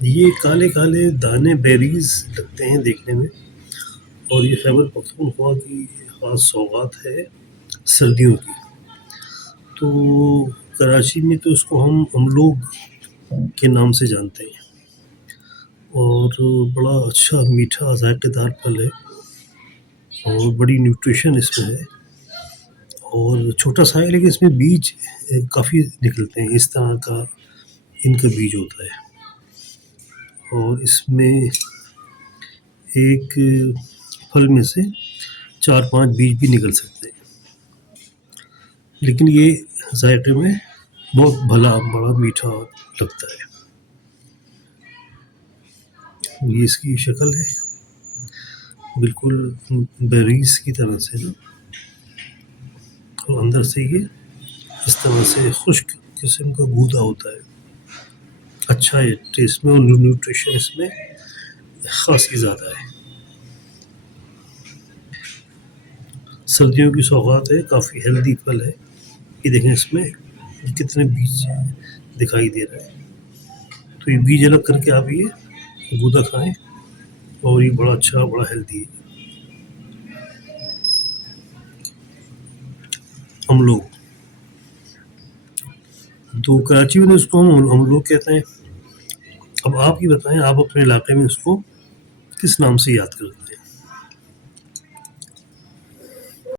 یہ کالے کالے دانے بیریز لگتے ہیں دیکھنے میں، اور یہ خیبر پختونخوا کی خاص سوغات ہے سردیوں کی۔ تو کراچی میں تو اس کو ہم لوگ کے نام سے جانتے ہیں، اور بڑا اچھا میٹھا ذائقے دار پھل ہے، اور بڑی نیوٹریشن اس میں ہے، اور چھوٹا سا ہے لیکن اس میں بیج کافی نکلتے ہیں، اس طرح کا ان کا بیج ہوتا ہے، اور اس میں ایک پھل میں سے 4-5 بیج بھی نکل سکتے ہیں، لیکن یہ ذائقے میں بہت بھلا بڑا میٹھا لگتا ہے۔ یہ اس کی شکل ہے بالکل بیریز کی طرح سے نا، اور اندر سے یہ اس طرح سے خشک قسم کا گودا ہوتا ہے، اچھا ہے ٹیسٹ میں، اور نیوٹریشن اس میں خاصی زیادہ ہے۔ سردیوں کی سوغات ہے، کافی ہیلدی پھل ہے۔ یہ دیکھیں اس میں کتنے بیج دکھائی دے رہے ہیں، تو یہ بیج الگ کر کے آپ یہ گودا کھائیں، اور یہ بڑا اچھا بڑا ہیلدی ہے۔ ہم لوگ تو کراچی میں اس کو ہم لوگ کہتے ہیں۔ اب آپ یہ بتائیں، آپ اپنے علاقے میں اس کو کس نام سے یاد کرتے ہیں؟